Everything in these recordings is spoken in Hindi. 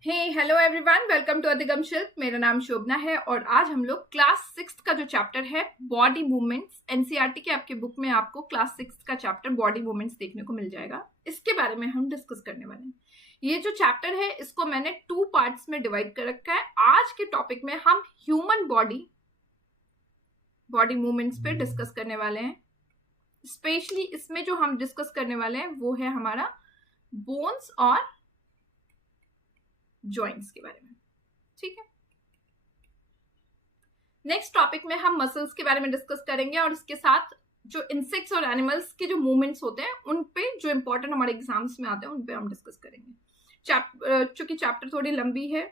Hey hello everyone, welcome to Adhigam Shilp. मेरा नाम शोभना है और आज हम लोग क्लास 6 का जो चैप्टर है बॉडी मूवमेंट्स, एनसीईआरटी के आपके बुक में आपको क्लास 6 का चैप्टर बॉडी मूवमेंट्स देखने को मिल जाएगा। इसके बारे में हम डिस्कस करने वाले हैं। ये जो चैप्टर है इसको मैंने 2 पार्ट्स में डिवाइड कर रखा है। आज के टॉपिक में हम ह्यूमन बॉडी मूवमेंट्स पे डिस्कस करने वाले हैं। स्पेशली इसमें जो हम डिस्कस करने वाले हैं वो है हमारा बोन्स और जॉइंट्स के बारे में। ठीक है, नेक्स्ट टॉपिक में हम मसल्स के बारे में डिस्कस करेंगे और इसके साथ जो इंसेक्ट्स और एनिमल्स के जो मूवमेंट्स होते हैं उन पे जो इंपॉर्टेंट हमारे एग्जाम्स में आते हैं उन पे हम डिस्कस करेंगे। चूंकि चैप्टर थोड़ी लंबी है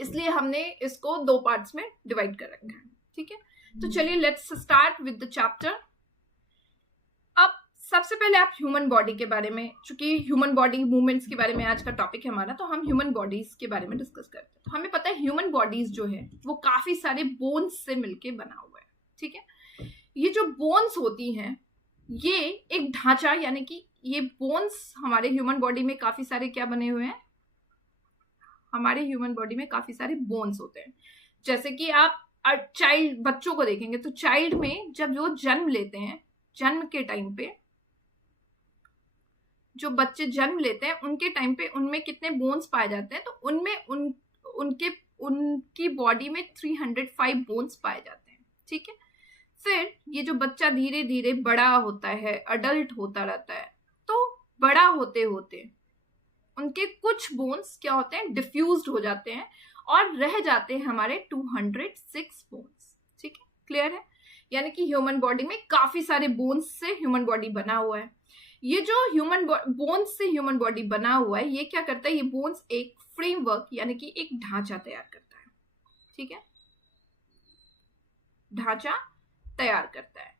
इसलिए हमने इसको 2 पार्ट्स में डिवाइड कर रखा है। ठीक है, तो चलिए let's start with the chapter. अब सबसे पहले आप ह्यूमन बॉडी के बारे में, चूंकि ह्यूमन बॉडी मूवमेंट्स के बारे में आज का टॉपिक है हमारा, तो हम ह्यूमन बॉडीज के बारे में डिस्कस करते हैं। तो हमें पता है ह्यूमन बॉडीज जो है वो काफी सारे बोन्स से मिलके बना हुआ है। ठीक है, ये जो बोन्स होती हैं ये एक ढांचा, यानी कि ये बोन्स हमारे ह्यूमन बॉडी में काफी सारे क्या बने हुए हैं, हमारे ह्यूमन बॉडी में काफी सारे बोन्स होते हैं। जैसे कि आप चाइल्ड बच्चों को देखेंगे तो चाइल्ड में जब वो जन्म लेते हैं, जन्म के टाइम पे जो बच्चे जन्म लेते हैं उनके टाइम पे उनमें कितने बोन्स पाए जाते हैं, तो उनमें उनकी बॉडी में 305 बोन्स पाए जाते हैं। ठीक है, फिर ये जो बच्चा धीरे धीरे बड़ा होता है, अडल्ट होता रहता है, तो बड़ा होते होते उनके कुछ बोन्स क्या होते हैं, डिफ्यूज्ड हो जाते हैं और रह जाते हैं हमारे 206 बोन्स। ठीक है, क्लियर है? यानी कि ह्यूमन बॉडी में काफी सारे बोन्स से ह्यूमन बॉडी बना हुआ है। ये जो ह्यूमन बोन्स से ह्यूमन बॉडी बना हुआ है, ये क्या करता है, ये बोन्स एक फ्रेमवर्क यानी कि एक ढांचा तैयार करता है। ठीक है, ढांचा तैयार करता है।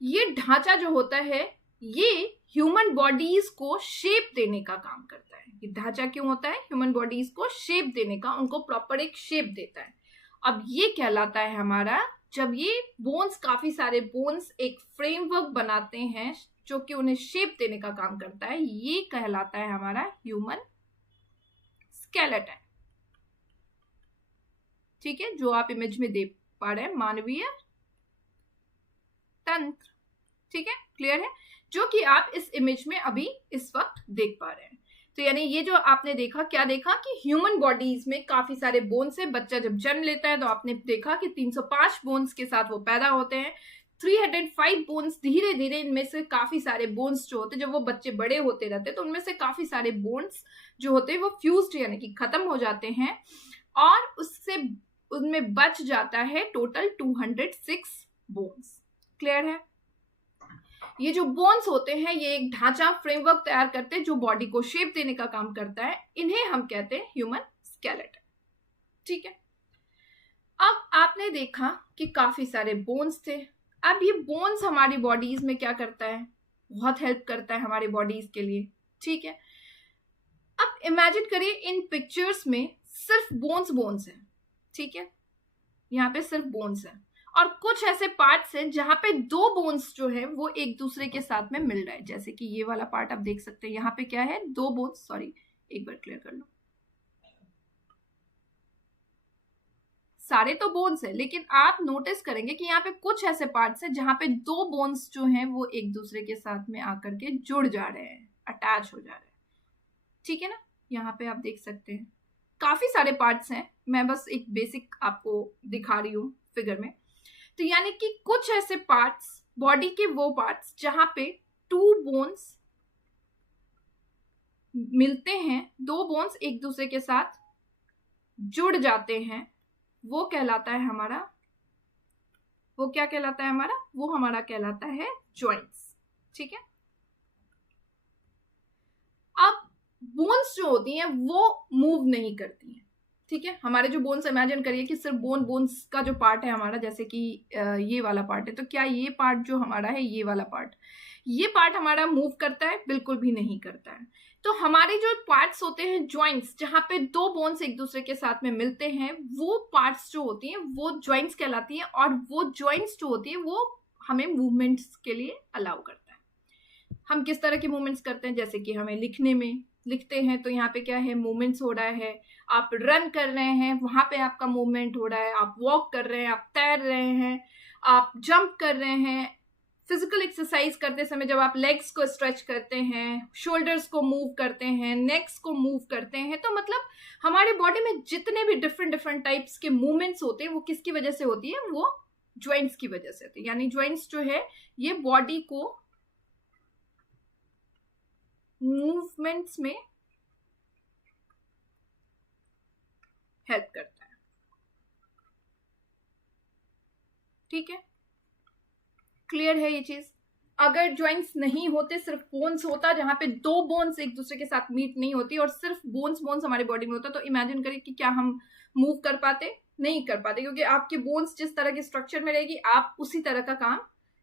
ये ढांचा जो होता है ये ह्यूमन बॉडीज को शेप देने का काम करता है। ये ढांचा क्यों होता है, ह्यूमन बॉडीज को शेप देने का, उनको प्रॉपर एक शेप देता है। अब ये कहलाता है हमारा, जब ये बोन्स, काफी सारे बोन्स एक फ्रेमवर्क बनाते हैं जो कि उन्हें शेप देने का काम करता है, ये कहलाता है हमारा ह्यूमन स्केलेटन। ठीक है, जो आप इमेज में देख पा रहे हैं, मानवीय तंत्र। ठीक है, क्लियर है? जो कि आप इस इमेज में अभी इस वक्त देख पा रहे हैं। तो यानी ये जो आपने देखा, क्या देखा कि ह्यूमन बॉडीज में काफी सारे बोन्स है। बच्चा जब जन्म लेता है तो आपने देखा कि 305 बोन्स के साथ वो पैदा होते हैं। 305 बोन्स, धीरे धीरे इनमें से काफी सारे बोन्स जो होते हैं, जब वो बच्चे बड़े होते रहते हैं तो उनमें से काफी सारे बोन्स जो होते हैं वो फ्यूज्ड यानी कि खत्म हो जाते हैं और उससे उनमें बच जाता है टोटल 206 बोन्स। क्लियर है? ये जो बोन्स होते हैं ये एक ढांचा, फ्रेमवर्क तैयार करते हैं जो बॉडी को शेप देने का काम करता है। इन्हें हम कहते हैं ह्यूमन स्केलेटन। ठीक है, अब आपने देखा कि काफी सारे बोन्स थे। अब ये बोन्स हमारी बॉडीज में क्या करता है, बहुत हेल्प करता है हमारी बॉडीज के लिए। ठीक है, अब इमेजिन करिए इन पिक्चर्स में सिर्फ बोन्स है। ठीक है, यहाँ पे सिर्फ बोन्स है और कुछ ऐसे पार्ट्स हैं जहां पे 2 बोन्स जो है वो एक दूसरे के साथ में मिल रहा है। जैसे कि ये वाला पार्ट आप देख सकते हैं, यहाँ पे क्या है, 2 बोन्स, सॉरी एक बार क्लियर कर लो, सारे तो बोन्स है लेकिन आप नोटिस करेंगे कि यहाँ पे कुछ ऐसे पार्ट्स हैं जहां पे 2 बोन्स जो हैं वो एक दूसरे के साथ में आकर के जुड़ जा रहे हैं, अटैच हो जा रहे हैं। ठीक है ना, यहाँ पे आप देख सकते हैं काफी सारे पार्ट्स हैं, मैं बस एक बेसिक आपको दिखा रही हूँ फिगर में। तो यानी कि कुछ ऐसे पार्ट्स, बॉडी के वो पार्ट्स जहां पे 2 बोन्स मिलते हैं, 2 बोन्स एक दूसरे के साथ जुड़ जाते हैं, वो कहलाता है हमारा, वो क्या कहलाता है हमारा, वो हमारा कहलाता है जॉइंट्स। ठीक है, अब बोन्स जो होती हैं वो मूव नहीं करती हैं। ठीक है, हमारे जो बोन्स, इमेजिन करिए कि सिर्फ बोन्स का जो पार्ट है हमारा, जैसे कि ये वाला पार्ट है, तो क्या ये पार्ट जो हमारा है, ये वाला पार्ट, ये पार्ट हमारा मूव करता है? बिल्कुल भी नहीं करता है। तो हमारे जो पार्ट्स होते हैं जॉइंट्स, जहां पे 2 बोन्स एक दूसरे के साथ में मिलते हैं, वो पार्ट्स जो होती हैं वो जॉइंट्स कहलाती हैं और वो जॉइंट्स जो होती हैं वो हमें मूवमेंट्स के लिए अलाउ करता है। हम किस तरह के मूवमेंट्स करते हैं, जैसे कि हमें लिखने में, लिखते हैं तो यहाँ पे क्या है, मूवमेंट्स हो रहा है। आप रन कर रहे हैं, वहां पे आपका मूवमेंट हो रहा है। आप वॉक कर रहे हैं, आप तैर रहे हैं, आप जंप कर रहे हैं। फिजिकल एक्सरसाइज करते समय जब आप लेग्स को स्ट्रेच करते हैं, शोल्डर्स को मूव करते हैं, नेक्स को मूव करते हैं, तो मतलब हमारे बॉडी में जितने भी डिफरेंट डिफरेंट टाइप्स के मूवमेंट्स होते हैं वो किसकी वजह से होती है, वो ज्वाइंट्स की वजह से होती है। यानी ज्वाइंट्स जो है ये बॉडी को मूवमेंट्स में हेल्प करता है। ठीक है, क्लियर है ये चीज। अगर ज्वाइंट्स नहीं होते, सिर्फ बोन्स होता, जहां पे दो बोन्स एक दूसरे के साथ मीट नहीं होती और सिर्फ बोन्स हमारे बॉडी में होता, तो इमेजिन करिए कि क्या हम मूव कर पाते, नहीं कर पाते, क्योंकि आपके बोन्स जिस तरह के स्ट्रक्चर में रहेगी आप उसी तरह का काम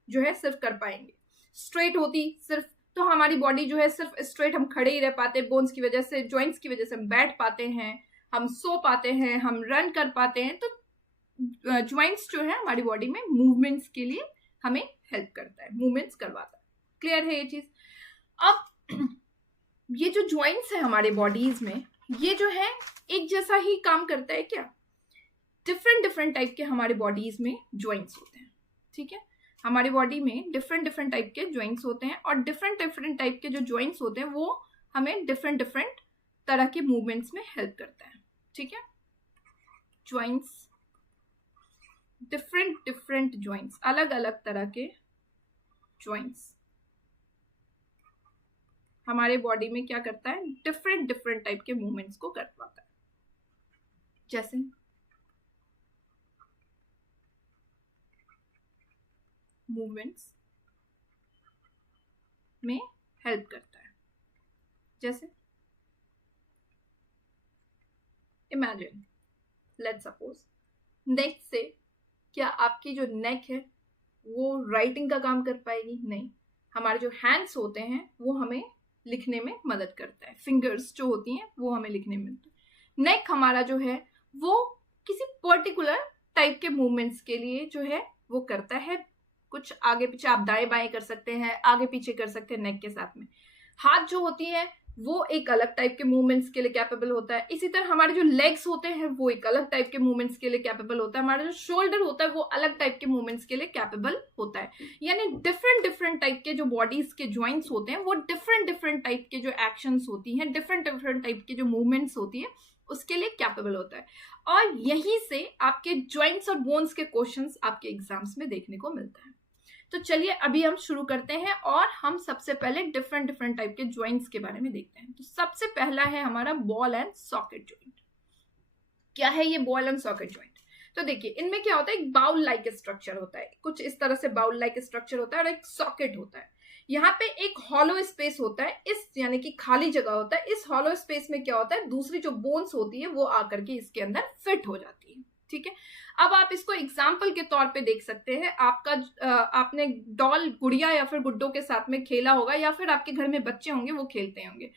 जो है सिर्फ कर पाएंगे। स्ट्रेट होती सिर्फ, तो हमारी बॉडी जो है सिर्फ स्ट्रेट, हम खड़े ही रह पाते, बोन्स की वजह से, ज्वाइंट्स की वजह से हम बैठ पाते हैं, हम सो पाते हैं, हम रन कर पाते हैं। तो ज्वाइंट्स जो है हमारी बॉडी में मूवमेंट्स के लिए हमें हेल्प करता है, मूवमेंट्स करवाता है। क्लियर है ये चीज। अब ये जो ज्वाइंट्स है हमारे बॉडीज में, ये जो है एक जैसा ही काम करता है क्या? डिफरेंट डिफरेंट टाइप के हमारे बॉडीज में ज्वाइंट्स होते हैं। ठीक है, हमारी बॉडी में डिफरेंट डिफरेंट टाइप के ज्वाइंट्स होते हैं और डिफरेंट डिफरेंट टाइप के जो ज्वाइंट्स होते हैं वो हमें डिफरेंट डिफरेंट तरह के मूवमेंट्स में हेल्प करता है। ठीक है, ज्वाइंट्स, डिफरेंट डिफरेंट ज्वाइंट्स, अलग अलग तरह के ज्वाइंट्स हमारे बॉडी में क्या करता है, डिफरेंट डिफरेंट टाइप के मूवमेंट्स को करवाता है। जैसे मूवमेंट्स में हेल्प करता है। जैसे इमेजिन, लेट्स सपोज नेक से, क्या आपकी जो नेक है वो राइटिंग का काम कर पाएगी? नहीं। हमारे जो हैंड्स होते हैं वो हमें लिखने में मदद करता है, फिंगर्स जो होती हैं वो हमें लिखने में मदद। नेक हमारा जो है वो किसी पर्टिकुलर टाइप के मूवमेंट्स के लिए जो है वो करता है। कुछ आगे पीछे आप दाएं बाएं कर सकते हैं, आगे पीछे कर सकते हैं नेक के साथ में। हाथ जो होती है वो एक अलग टाइप के मूवमेंट्स के लिए कैपेबल होता है। इसी तरह हमारे जो लेग्स होते हैं वो एक अलग टाइप के मूवमेंट्स के लिए कैपेबल होता है। हमारा जो शोल्डर होता है वो अलग टाइप के मूवमेंट्स के लिए कैपेबल होता है। यानी डिफरेंट डिफरेंट टाइप के जो बॉडीज के ज्वाइंट्स होते हैं वो डिफरेंट डिफरेंट टाइप के जो एक्शंस होती हैं, डिफरेंट डिफरेंट टाइप के जो मूवमेंट्स होती है उसके लिए कैपेबल होता है। और यहीं से आपके ज्वाइंट्स और बोन्स के क्वेश्चंस आपके एग्जाम्स में देखने को मिलता है। तो चलिए अभी हम शुरू करते हैं और हम सबसे पहले डिफरेंट डिफरेंट टाइप के ज्वाइंट्स के बारे में देखते हैं। तो सबसे पहला है हमारा बॉल एंड सॉकेट ज्वाइंट। क्या है ये बॉल एंड सॉकेट ज्वाइंट? तो देखिए इनमें क्या होता है, एक बाउल लाइक स्ट्रक्चर होता है, कुछ इस तरह से बाउल लाइक स्ट्रक्चर होता है और एक सॉकेट होता है। यहाँ पे एक हॉलो स्पेस होता है, इस यानी कि खाली जगह होता है। इस हॉलो स्पेस में क्या होता है, दूसरी जो बोन्स होती है वो आकर के इसके अंदर फिट हो जाती है। ठीक है, अब आप इसको एग्जाम्पल के तौर पे देख सकते हैं। आपने डॉल, गुड़िया या फिर गुड्डों के साथ में खेला होगा, या फिर आपके घर में बच्चे होंगे वो खेलते होंगे,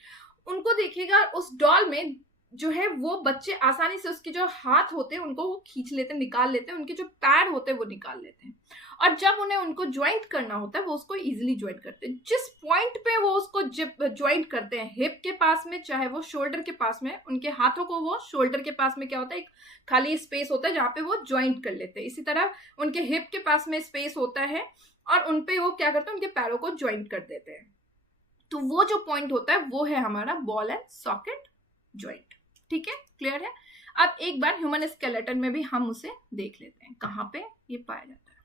उनको देखिएगा उस डॉल में जो है वो बच्चे आसानी से उसके जो हाथ होते हैं उनको वो खींच लेते हैं, निकाल लेते हैं, उनके जो पैर होते हैं वो निकाल लेते हैं। और जब उन्हें उनको ज्वाइंट करना होता है वो उसको इजीली ज्वाइंट करते हैं। जिस पॉइंट पे वो उसको ज्वाइंट करते हैं, हिप के पास में चाहे वो शोल्डर के पास में, उनके हाथों को वो शोल्डर के पास में क्या होता है, एक खाली स्पेस होता है जहाँ पे वो ज्वाइंट कर लेते हैं। इसी तरह उनके हिप के पास में स्पेस होता है और उनपे वो क्या करते हैं, उनके पैरों को ज्वाइंट कर देते हैं। तो वो जो पॉइंट होता है वो है हमारा बॉल एंड सॉकेट ज्वाइंट। ठीक है, क्लियर है। अब एक बार ह्यूमन स्केलेटन में भी हम उसे देख लेते हैं कहाँ पे ये पाया जाता है।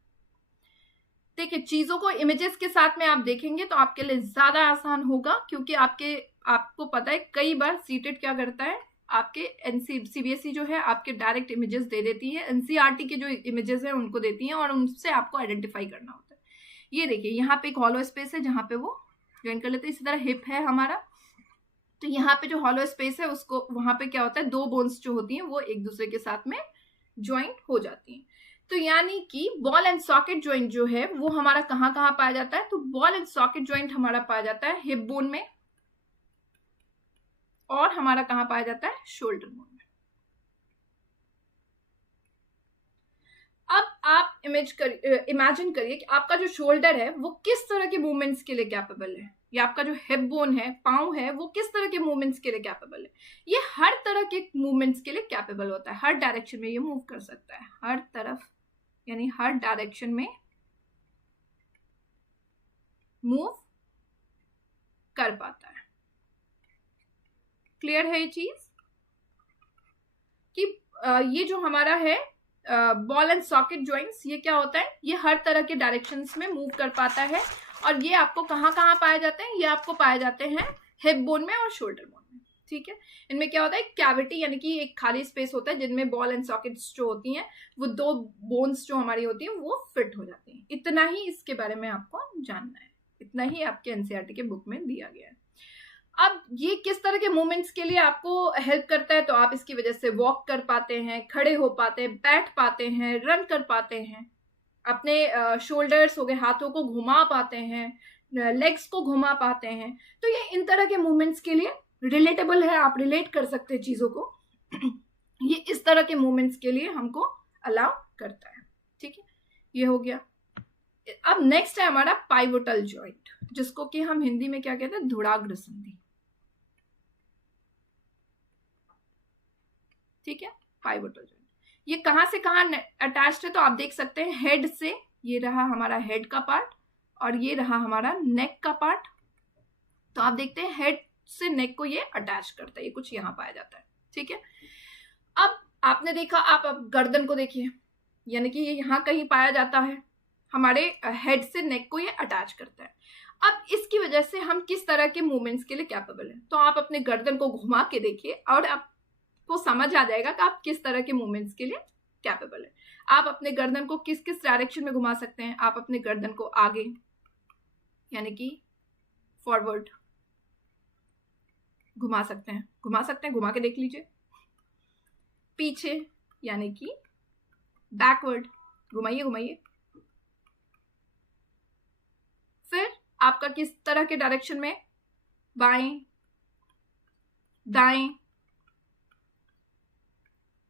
देखिए चीजों को इमेजेस के साथ में आप देखेंगे तो आपके लिए ज्यादा आसान होगा, क्योंकि आपको पता है कई बार सीटेट क्या करता है, आपके सीबीएसई जो है आपके डायरेक्ट इमेजेस दे देती है, एनसीईआरटी के जो इमेजेस है उनको देती है और उनसे आपको आइडेंटिफाई करना होता है। ये देखिए यहाँ पे एक हॉलो स्पेस है जहाँ पे वो ज्वाइन कर लेते हैं। इसी तरह हिप है हमारा, तो यहाँ पे जो हॉलो स्पेस है उसको, वहां पे क्या होता है, दो बोन्स जो होती हैं वो एक दूसरे के साथ में ज्वाइंट हो जाती हैं। तो यानी कि बॉल एंड सॉकेट ज्वाइंट जो है वो हमारा कहाँ कहाँ पाया जाता है, तो बॉल एंड सॉकेट ज्वाइंट हमारा पाया जाता है हिप बोन में, और हमारा कहाँ पाया जाता है, शोल्डर बोन में। अब आप इमेजिन करिए कि आपका जो शोल्डर है वो किस तरह के मूवमेंट्स के लिए कैपेबल है। या आपका जो हिप बोन है, पाँव है, वो किस तरह के मूवमेंट्स के लिए कैपेबल है? ये हर तरह के मूवमेंट्स के लिए कैपेबल होता है, हर डायरेक्शन में ये मूव कर सकता है, हर तरफ यानी हर डायरेक्शन में मूव कर पाता है। क्लियर है ये चीज कि ये जो हमारा है बॉल एंड सॉकेट जॉइंट्स, ये क्या होता है? ये हर तरह के डायरेक्शंस में मूव कर पाता है। और ये आपको कहाँ कहाँ पाए जाते हैं? ये आपको पाए जाते हैं हिप बोन में और शोल्डर बोन में, ठीक है। इनमें क्या होता है? कैविटी यानी कि एक खाली स्पेस होता है जिनमें बॉल एंड सॉकेट्स जो होती हैं, वो दो बोन्स जो हमारी होती हैं वो फिट हो जाती हैं। इतना ही इसके बारे में आपको जानना है, इतना ही आपके एनसीईआरटी के बुक में दिया गया है। अब ये किस तरह के मूवमेंट्स के लिए आपको हेल्प करता है? तो आप इसकी वजह से वॉक कर पाते हैं, खड़े हो पाते हैं, बैठ पाते हैं, रन कर पाते हैं, अपने शोल्डर्स हो गए, हाथों को घुमा पाते हैं, लेग्स को घुमा पाते हैं। तो ये इन तरह के मूवमेंट्स के लिए रिलेटेबल है, आप रिलेट कर सकते हैं चीजों को। ये इस तरह के मूवमेंट्स के लिए हमको अलाउ करता है, ठीक है। ये हो गया। अब नेक्स्ट है हमारा पाइवोटल जॉइंट, जिसको कि हम हिंदी में क्या कहते हैं? धुराग्र संधि, ठीक है। पाइवोटल जॉइंट ये कहां से कहां अटैच्ड है? तो आप देख सकते हैं हेड से, ये रहा हमारा हेड का पार्ट और ये रहा हमारा नेक का पार्ट। तो आप देखते हैं हेड से नेक को ये अटैच करता है, ये कुछ यहां पाया जाता है, ठीक है। अब आपने देखा, आप अब गर्दन को देखिए, यानी कि ये यहां कहीं पाया जाता है, हमारे हेड से नेक को ये अटैच करता है। अब इसकी वजह से हम किस तरह के मूवमेंट्स के लिए कैपेबल हैं? तो आप अपने गर्दन को घुमा के देखिए और आपको समझ आ जाएगा कि आप किस तरह के मूवमेंट्स के लिए कैपेबल है। आप अपने गर्दन को किस किस डायरेक्शन में घुमा सकते हैं? आप अपने गर्दन को आगे यानी कि फॉरवर्ड घुमा सकते हैं, घुमा के देख लीजिए। पीछे यानी कि बैकवर्ड, घुमाइए। फिर आपका किस तरह के डायरेक्शन में? बाएं, दाएं,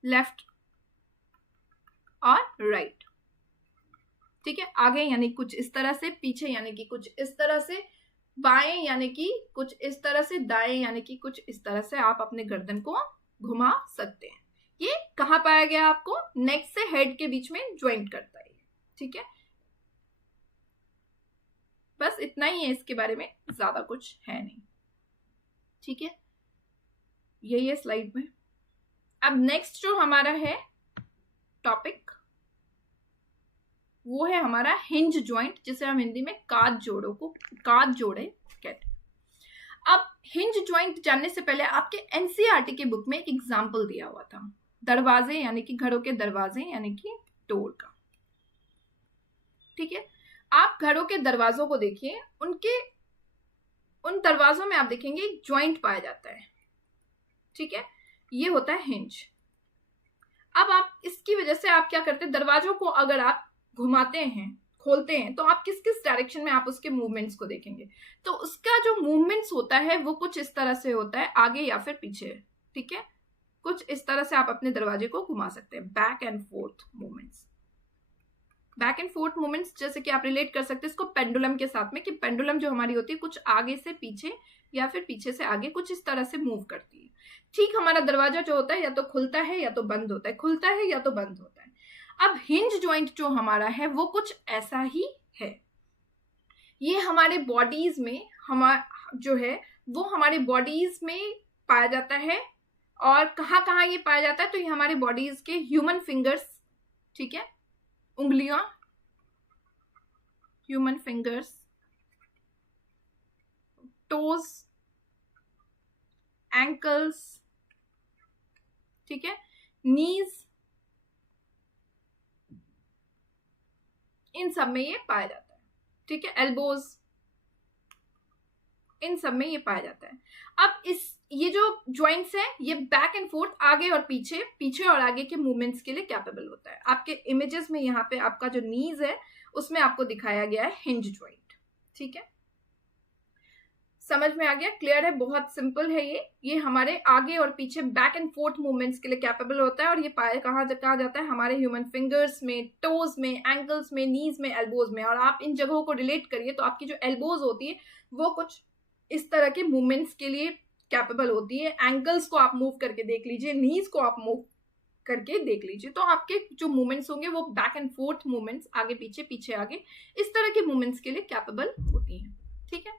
लेफ्ट और राइट, ठीक है। आगे यानी कुछ इस तरह से, पीछे यानी कि कुछ इस तरह से, बाएं यानी कि कुछ इस तरह से, दाएं यानी कि कुछ इस तरह से आप अपने गर्दन को घुमा सकते हैं। ये कहाँ पाया गया? आपको नेक से हेड के बीच में ज्वाइंट करता है, ठीक है। बस इतना ही है, इसके बारे में ज्यादा कुछ है नहीं, ठीक है। यही है स्लाइड में। अब नेक्स्ट जो हमारा है टॉपिक, वो है हमारा हिंज ज्वाइंट, जिसे हम हिंदी में काज जोड़े कहते हैं। अब हिंज ज्वाइंट जानने से पहले आपके एनसीईआरटी के बुक में एक एग्जाम्पल दिया हुआ था, दरवाजे यानी कि घरों के दरवाजे यानी कि डोर का, ठीक है। आप घरों के दरवाजों को देखिए, उन दरवाजों में आप देखेंगे एक ज्वाइंट पाया जाता है, ठीक है। ये होता है हिंज। अब आप इसकी वजह से आप क्या करते हैं? दरवाजों को अगर आप घुमाते हैं, खोलते हैं, तो आप किस किस डायरेक्शन में आप उसके मूवमेंट्स को देखेंगे? तो उसका जो मूवमेंट्स होता है वो कुछ इस तरह से होता है, आगे या फिर पीछे, ठीक है। कुछ इस तरह से आप अपने दरवाजे को घुमा सकते हैं, back and fourth movements. Back and fourth movements जैसे कि आप रिलेट कर सकते हैं इसको पेंडुलम के साथ में, कि पेंडुलम जो हमारी होती है कुछ आगे से पीछे या फिर पीछे से आगे कुछ इस तरह से मूव करती है, ठीक। हमारा दरवाजा जो होता है या तो खुलता है या तो बंद होता है, खुलता है या तो बंद होता है। अब हिंज ज्वाइंट जो हमारा है वो कुछ ऐसा ही है। ये हमारे बॉडीज में जो है वो हमारे बॉडीज में पाया जाता है। और कहाँ कहाँ ये पाया जाता है? तो ये हमारे बॉडीज के ह्यूमन फिंगर्स, ठीक है, उंगलियां, ह्यूमन फिंगर्स, टोज, एंकल्स, ठीक है, नीज, इन सब में ये पाया जाता है, ठीक है, एल्बोज, इन सब में ये पाया जाता है। अब ये जो ज्वाइंट्स है ये बैक एंड फोर्थ, आगे और पीछे और आगे के मूवमेंट्स के लिए कैपेबल होता है। आपके इमेजेस में यहाँ पे आपका जो नीज है उसमें आपको दिखाया गया है हिंज ज्वाइंट, ठीक है। समझ में आ गया? क्लियर है? बहुत सिंपल है ये हमारे आगे और पीछे बैक एंड फोर्थ मूवमेंट्स के लिए कैपेबल होता है। और ये पाया कहाँ जाता है? हमारे ह्यूमन फिंगर्स में, टोज में, एंकल्स में, नीज में, एल्बोज में। और आप इन जगहों को रिलेट करिए तो आपकी जो एल्बोज होती है वो कुछ इस तरह के मूवमेंट्स के लिए कैपेबल होती है। एंकल्स को आप मूव करके देख लीजिए, नीज को आप मूव करके देख लीजिए, तो आपके जो मूवमेंट्स होंगे वो बैक एंड फोर्थ मूवमेंट्स, आगे पीछे पीछे आगे, इस तरह के मूवमेंट्स के लिए कैपेबल होती हैं। ठीक है,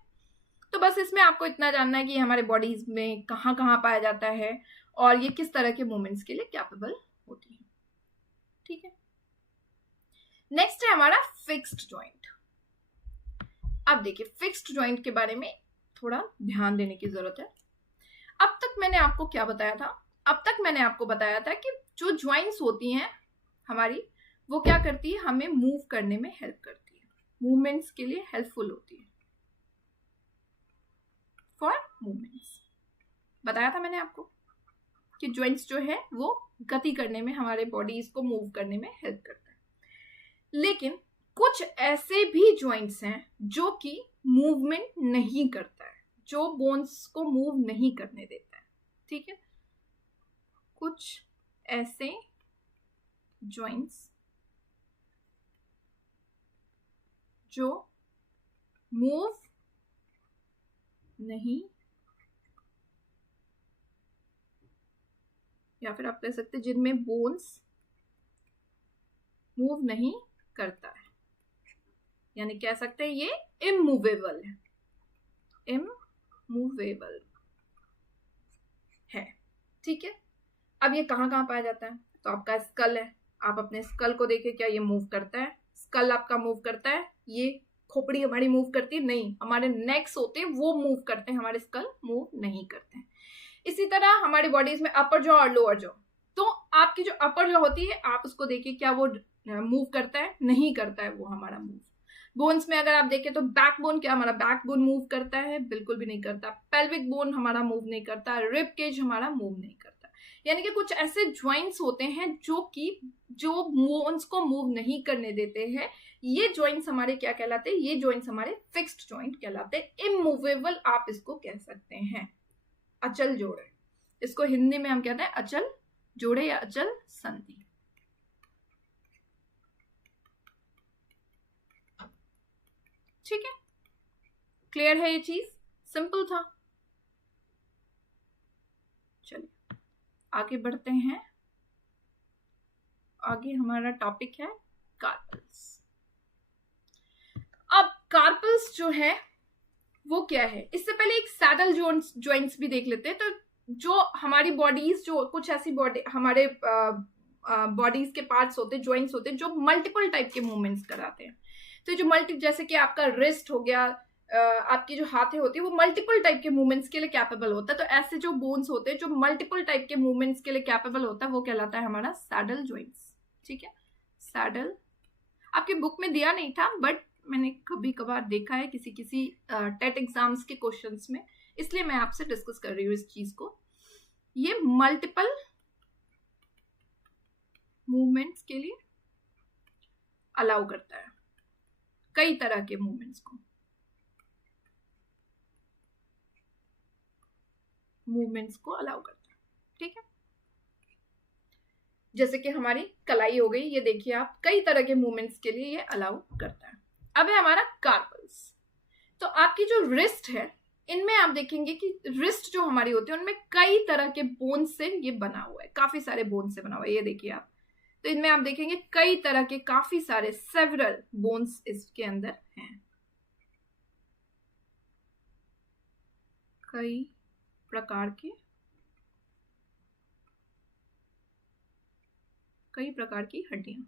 तो बस इसमें आपको इतना जानना है कि हमारे बॉडीज में कहाँ कहाँ पाया जाता है और ये किस तरह के मूवमेंट्स के लिए कैपेबल होती है। ठीक है, नेक्स्ट है हमारा फिक्स्ड जॉइंट। अब देखिए फिक्स्ड जॉइंट के बारे में थोड़ा ध्यान देने की जरूरत है। अब तक मैंने आपको क्या बताया था? अब तक मैंने आपको बताया था कि जो ज्वाइंट्स होती हैं हमारी, वो क्या करती है, हमें मूव करने में हेल्प करती है, मूवमेंट्स के लिए हेल्पफुल होती है, फॉर मूवमेंट्स। बताया था मैंने आपको कि ज्वाइंट्स जो है वो गति करने में, हमारे बॉडीज को मूव करने में हेल्प करता है। लेकिन कुछ ऐसे भी ज्वाइंट्स हैं जो कि मूवमेंट नहीं करता है, जो बोन्स को मूव नहीं करने देता है। ठीक है, कुछ ऐसे ज्वाइंट्स जो मूव नहीं, या फिर आप कह सकते हैं जिनमें बोन्स मूव नहीं करता है, यानी कह सकते हैं ये इमूवेबल है, इमूवेबल है। ठीक है, अब ये कहाँ कहाँ पाया जाता है? तो आपका स्कल है, आप अपने स्कल को देखिए, क्या ये मूव करता है? स्कल आपका मूव करता है? ये खोपड़ी हमारी मूव करती है? नहीं, हमारे नेक्स होते हैं वो मूव करते हैं, हमारे स्कल मूव नहीं करते हैं। इसी तरह हमारी बॉडीज में अपर जॉ और लोअर जॉ, तो आपकी जो अपर जॉ होती है आप उसको देखिए, क्या वो मूव करता है? नहीं करता है वो हमारा मूव। बोन्स में अगर आप देखें तो बैक बोन, क्या हमारा बैक बोन मूव करता है? बिल्कुल भी नहीं करता। पेल्विक बोन हमारा मूव नहीं करता, रिब केज हमारा मूव नहीं करता। यानी कि कुछ ऐसे ज्वाइंट्स होते हैं जो बोन्स को मूव नहीं करने देते हैं। ये ज्वाइंट्स हमारे क्या कहलाते हैं? ये ज्वाइंट्स हमारे फिक्स्ड ज्वाइंट कहलाते हैं, इमूवेबल आप इसको कह सकते हैं, अचल जोड़े। इसको हिंदी में हम कहते हैं अचल जोड़े या अचल संधि। ठीक है, क्लियर है ये चीज? सिंपल था। चलिए आगे बढ़ते हैं। आगे हमारा टॉपिक है कार्पल्स। अब कार्पल्स जो है वो क्या है, इससे पहले एक सैडल जॉइंट्स भी देख लेते हैं। तो जो हमारी बॉडीज, जो कुछ ऐसी बॉडी हमारे बॉडीज के पार्ट्स होते हैं, ज्वाइंट्स होते हैं, जो मल्टीपल टाइप के मूवमेंट्स कराते हैं। तो जो जैसे कि आपका रिस्ट हो गया, आपकी जो हाथें होती है, वो मल्टीपल टाइप के मूवमेंट्स के लिए कैपेबल होता है। तो ऐसे जो बोन्स होते हैं जो मल्टीपल टाइप के मूवमेंट्स के लिए कैपेबल होता है, वो कहलाता है हमारा सैडल जॉइंट्स। ठीक है, सैडल आपकी बुक में दिया नहीं था, बट मैंने कभी कभार देखा है किसी टेट एग्जाम्स के क्वेश्चंस में, इसलिए मैं आपसे डिस्कस कर रही हूँ इस चीज को। ये मल्टीपल मूवमेंट्स के लिए अलाउ करता है, कई तरह के मूवमेंट्स को, अलाउ करता है। ठीक है, जैसे कि हमारी कलाई हो गई, ये देखिए आप, कई तरह के मूवमेंट्स के लिए ये अलाउ करता है। अब है हमारा कार्पल्स। तो आपकी जो रिस्ट है, इनमें आप देखेंगे कि रिस्ट जो हमारी होती है उनमें कई तरह के बोन से ये बना हुआ है, काफी सारे बोन से बना हुआ है, ये देखिए आप। तो इनमें आप देखेंगे कई तरह के, काफी सारे, सेवरल बोन्स इसके अंदर हैं, कई प्रकार की हड्डियां।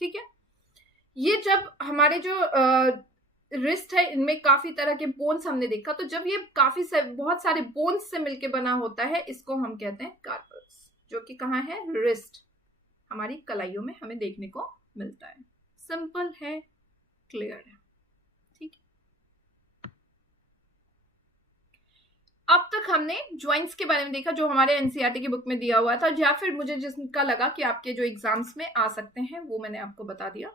ठीक है, ये जब हमारे जो रिस्ट है, इनमें काफी तरह के बोन्स हमने देखा, तो जब ये बहुत सारे बोन्स से मिलके बना होता है, इसको हम कहते हैं कार्पल्स, जो कि कहाँ है? रिस्ट, हमारी कलाइयों में हमें देखने को मिलता है। सिंपल है, क्लियर है। ठीक है, अब तक हमने ज्वाइंट्स के बारे में देखा, जो हमारे एनसीईआरटी की बुक में दिया हुआ था, या फिर मुझे जिसका लगा कि आपके जो एग्जाम्स में आ सकते हैं, वो मैंने आपको बता दिया।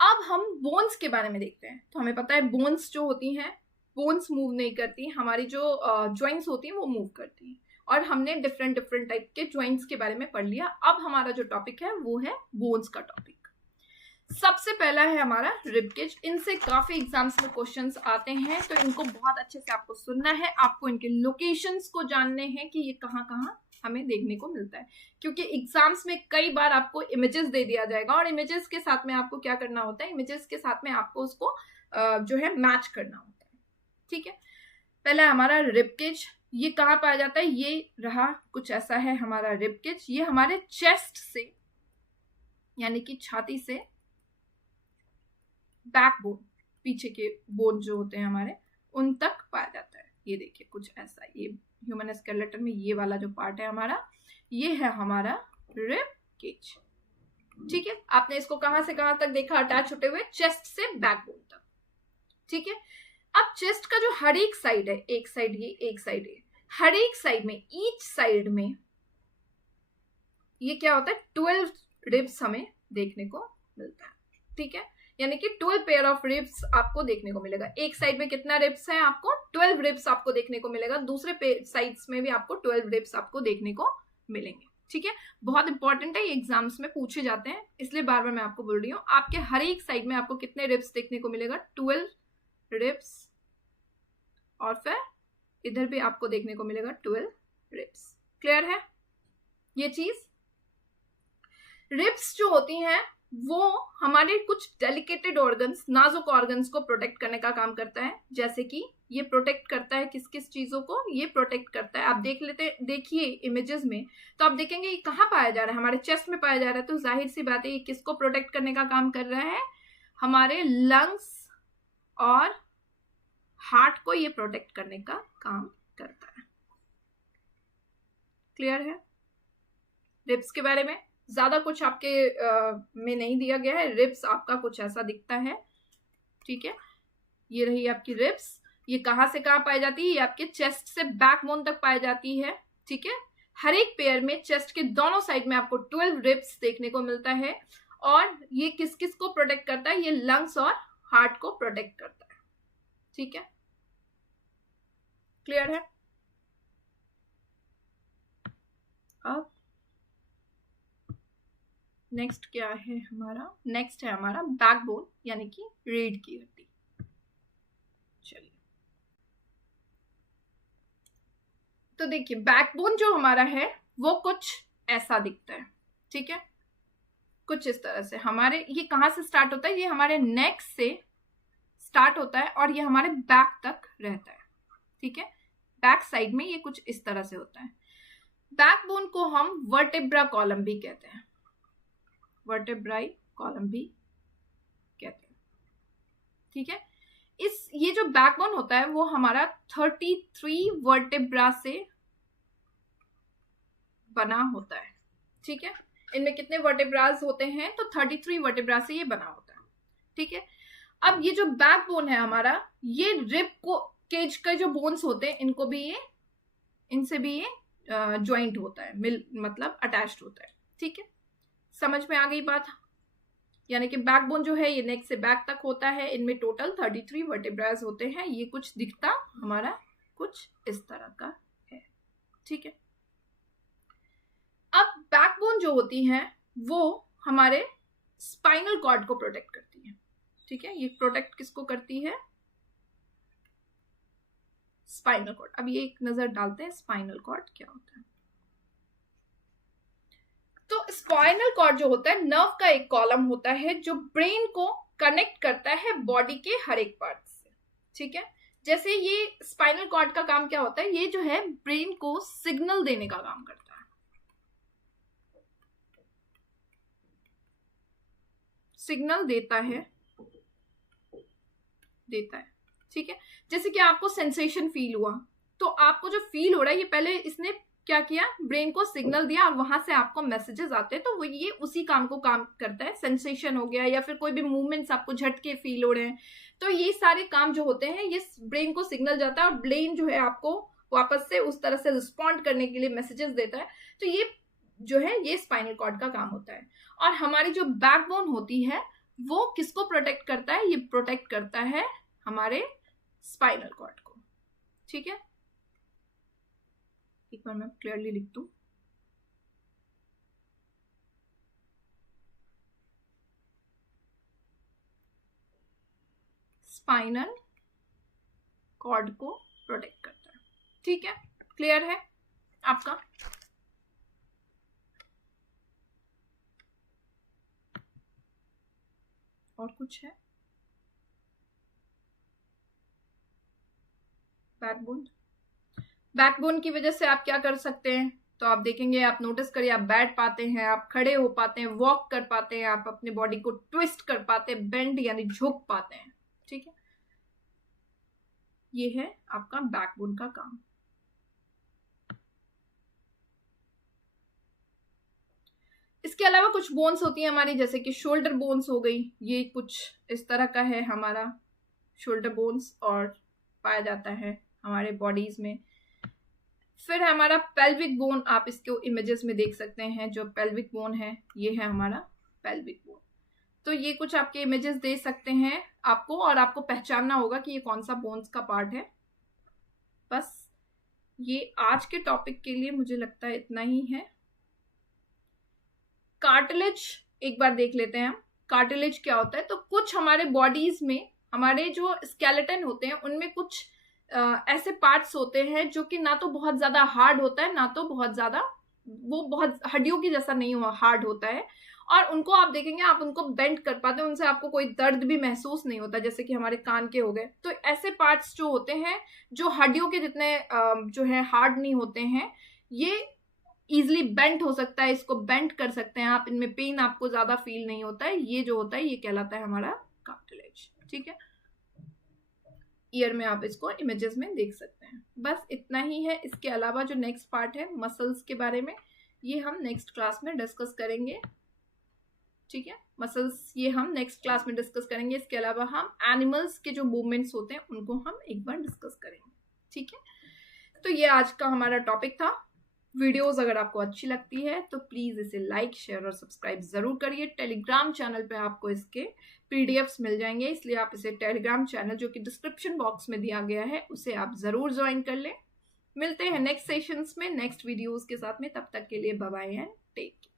अब हम बोन्स के बारे में देखते हैं। तो हमें पता है बोन्स जो होती हैं, बोन्स मूव नहीं करती, हमारी जो ज्वाइंट्स होती हैं वो मूव करती हैं, और हमने डिफरेंट टाइप के ज्वाइंट्स के बारे में पढ़ लिया। अब हमारा जो टॉपिक है वो है बोन्स का टॉपिक। सबसे पहला है हमारा रिब केज। इनसे काफी एग्जाम्स में क्वेश्चंस आते हैं, तो इनको बहुत अच्छे से आपको सुनना है, आपको इनके लोकेशंस को जानने हैं कि ये कहाँ कहाँ हमें देखने को मिलता है, क्योंकि एग्जाम्स में कई बार आपको इमेजेस दे दिया जाएगा और इमेजेस के साथ में आपको क्या करना होता है, इमेजेस के साथ में आपको उसको जो है मैच करना होता है। ठीक है, पहला हमारा रिब केज, ये कहाँ पाया जाता है, ये रहा कुछ ऐसा है हमारा रिब केज। ये हमारे चेस्ट से यानी कि छाती से बैकबोन, पीछे के बोन जो होते हैं हमारे, उन तक पाया जाता है। ये देखिए कुछ ऐसा, ये ह्यूमन स्केलेटन में ये वाला जो पार्ट है हमारा, ये है हमारा रिब केज। ठीक है, आपने इसको कहां से कहां तक देखा अटैच होते हुए, चेस्ट से बैकबोन तक। ठीक है, अब चेस्ट का जो हर एक साइड है, एक साइड ये एक साइड ये, हर एक साइड में, ईच साइड में ये क्या होता है, 12 रिब्स हमें देखने को मिलता है। ठीक है, यानी कि 12 पेयर ऑफ रिब्स आपको देखने को मिलेगा। एक साइड में कितना रिब्स है, आपको 12 रिब्स आपको देखने को मिलेगा, दूसरे साइड्स में भी आपको 12 रिब्स आपको देखने को मिलेंगे। ठीक है, बहुत इंपॉर्टेंट है, ये एग्जाम्स में पूछे जाते हैं, इसलिए बार बार मैं आपको बोल रही हूँ। आपके हर एक साइड में आपको कितने रिब्स देखने को मिलेगा, 12 रिब्स, और फिर इधर भी आपको देखने को मिलेगा 12 रिब्स। क्लियर है ये चीज? रिब्स जो होती हैं वो हमारे कुछ डेलिकेटेड ऑर्गन्स, नाजुक ऑर्गन्स को प्रोटेक्ट करने का काम करता है। जैसे कि ये प्रोटेक्ट करता है किस किस चीजों को, ये प्रोटेक्ट करता है, आप देखिए इमेजेस में, तो आप देखेंगे ये कहाँ पाया जा रहा है, हमारे चेस्ट में पाया जा रहा है। तो जाहिर सी बात है ये किसको प्रोटेक्ट करने का काम कर रहा है, हमारे लंग्स और हार्ट को ये प्रोटेक्ट करने का काम करता है। क्लियर है? रिब्स के बारे में ज्यादा कुछ आपके में नहीं दिया गया है। रिब्स आपका कुछ ऐसा दिखता है। ठीक है, ये रही आपकी रिब्स। ये कहां से कहां पाई जाती है, ये आपके चेस्ट से बैकबोन तक पाई जाती है। ठीक है, हर एक पेयर में चेस्ट के दोनों साइड में आपको 12 रिब्स देखने को मिलता है। और ये किस किस को प्रोटेक्ट करता है, ये लंग्स और हार्ट को प्रोटेक्ट करता है। ठीक है, क्लियर है? अब नेक्स्ट क्या है हमारा, नेक्स्ट है हमारा बैकबोन यानी कि रीढ़ की हड्डी। चलिए, तो देखिए बैकबोन जो हमारा है वो कुछ ऐसा दिखता है। ठीक है, कुछ इस तरह से। हमारे ये कहां से स्टार्ट होता है, ये हमारे नेक से स्टार्ट होता है और ये हमारे बैक तक रहता है। ठीक है, बैक साइड में ये कुछ इस तरह से होता है। बैकबोन को हम वर्टेब्रा कॉलम भी कहते हैं, वर्टेब्राई कॉलम भी कहते हैं। ठीक है, ये जो बैकबोन होता है वो हमारा 33 वर्टेब्रा से बना होता है। ठीक है, इनमें कितने वर्टेब्रास होते हैं, तो 33 वर्टेब्रा से ये बना होता है। ठीक है, अब ये जो बैकबोन है हमारा, ये रिब को केज के जो बोन्स होते हैं इनको भी ये, इनसे भी ये ज्वाइंट होता है, मतलब अटैच्ड होता है। ठीक है, समझ में आ गई बात? यानी कि बैकबोन जो है ये नेक से बैक तक होता है, इनमें टोटल 33 वर्टेब्रास होते हैं। ये कुछ दिखता हमारा कुछ इस तरह का है। ठीक है, अब बैकबोन जो होती है वो हमारे स्पाइनल कॉर्ड को प्रोटेक्ट करती है। ठीक है, ये प्रोटेक्ट किसको करती है, स्पाइनल कॉर्ड। अब ये एक नजर डालते हैं स्पाइनल कॉर्ड क्या होता है। तो स्पाइनल कॉर्ड जो होता है नर्व का एक कॉलम होता है जो ब्रेन को कनेक्ट करता है बॉडी के हर एक पार्ट से। ठीक है, जैसे ये स्पाइनल कॉर्ड का काम क्या होता है, ये जो है ब्रेन को सिग्नल देने का काम करता है, सिग्नल देता है। ठीक है, जैसे कि आपको सेंसेशन फील हुआ, तो आपको जो फील हो रहा है ये पहले इसने क्या किया, ब्रेन को सिग्नल दिया और वहां से आपको मैसेजेस आते हैं, तो वो ये उसी काम को काम करता है। सेंसेशन हो गया या फिर कोई भी मूवमेंट्स आपको झटके फील हो रहे हैं, तो ये सारे काम जो होते हैं ये ब्रेन को सिग्नल जाता है और ब्रेन जो है आपको वापस से उस तरह से रिस्पॉन्ड करने के लिए मैसेजेस देता है। तो ये जो है ये स्पाइनल कॉर्ड का काम होता है। और हमारी जो बैकबोन होती है वो किसको प्रोटेक्ट करता है, ये प्रोटेक्ट करता है हमारे स्पाइनल कॉर्ड को। ठीक है, एक बार मैं क्लियरली लिख दूं, स्पाइनल कॉर्ड को प्रोटेक्ट करता है। ठीक है, क्लियर है आपका? और कुछ है? बैकबोन की वजह से आप क्या कर सकते हैं, तो आप देखेंगे, आप नोटिस करिए, आप बैठ पाते हैं, आप खड़े हो पाते हैं, वॉक कर पाते हैं, आप अपने बॉडी को ट्विस्ट कर पाते हैं, बेंड यानी झुक पाते हैं। ठीक है, ये है आपका बैकबोन का काम। इसके अलावा कुछ बोन्स होती हैं हमारी, जैसे कि शोल्डर बोन्स हो गई, ये कुछ इस तरह का है हमारा शोल्डर बोन्स और पाया जाता है हमारे बॉडीज में। फिर हमारा पेल्विक बोन, आप इसके इमेजेस में देख सकते हैं, जो पेल्विक बोन है ये है हमारा पेल्विक बोन। तो ये कुछ आपके इमेजेस दे सकते हैं आपको, और आपको पहचानना होगा कि ये कौन सा बोन्स का पार्ट है। बस ये आज के टॉपिक के लिए मुझे लगता है इतना ही है। कार्टिलेज एक बार देख लेते हैं हम, कार्टिलेज क्या होता है। तो कुछ हमारे बॉडीज में, हमारे जो स्केलेटन होते हैं उनमें कुछ ऐसे पार्ट्स होते हैं जो कि ना तो बहुत ज्यादा हार्ड होता है, ना तो बहुत ज्यादा, वो बहुत हड्डियों की जैसा नहीं हार्ड होता है, और उनको आप देखेंगे, आप उनको बेंड कर पाते हैं, उनसे आपको कोई दर्द भी महसूस नहीं होता, जैसे कि हमारे कान के हो गए। तो ऐसे पार्ट्स जो होते हैं जो हड्डियों के जितने जो है हार्ड नहीं होते हैं, ये इजिली बेंट हो सकता है, इसको बेंट कर सकते हैं आप, इनमें पेन आपको ज्यादा फील नहीं होता है। ये जो होता है ये कहलाता है हमारा कार्टिलेज। ठीक है, ईयर में आप इसको इमेजेस में देख सकते हैं। बस इतना ही है। इसके अलावा जो नेक्स्ट पार्ट है मसल्स के बारे में, ये हम नेक्स्ट क्लास में डिस्कस करेंगे। ठीक है, मसल्स ये हम नेक्स्ट क्लास में डिस्कस करेंगे। इसके अलावा हम एनिमल्स के जो मूवमेंट्स होते हैं उनको हम एक बार डिस्कस करेंगे। ठीक है, तो ये आज का हमारा टॉपिक था। वीडियोस अगर आपको अच्छी लगती है तो प्लीज इसे लाइक, शेयर और सब्सक्राइब जरूर करिए। टेलीग्राम चैनल पे आपको इसके पीडीएफ्स मिल जाएंगे, इसलिए आप इसे टेलीग्राम चैनल जो कि डिस्क्रिप्शन बॉक्स में दिया गया है उसे आप जरूर ज्वाइन कर लें। मिलते हैं नेक्स्ट सेशंस में नेक्स्ट वीडियोस के साथ में, तब तक के लिए bye bye and take care.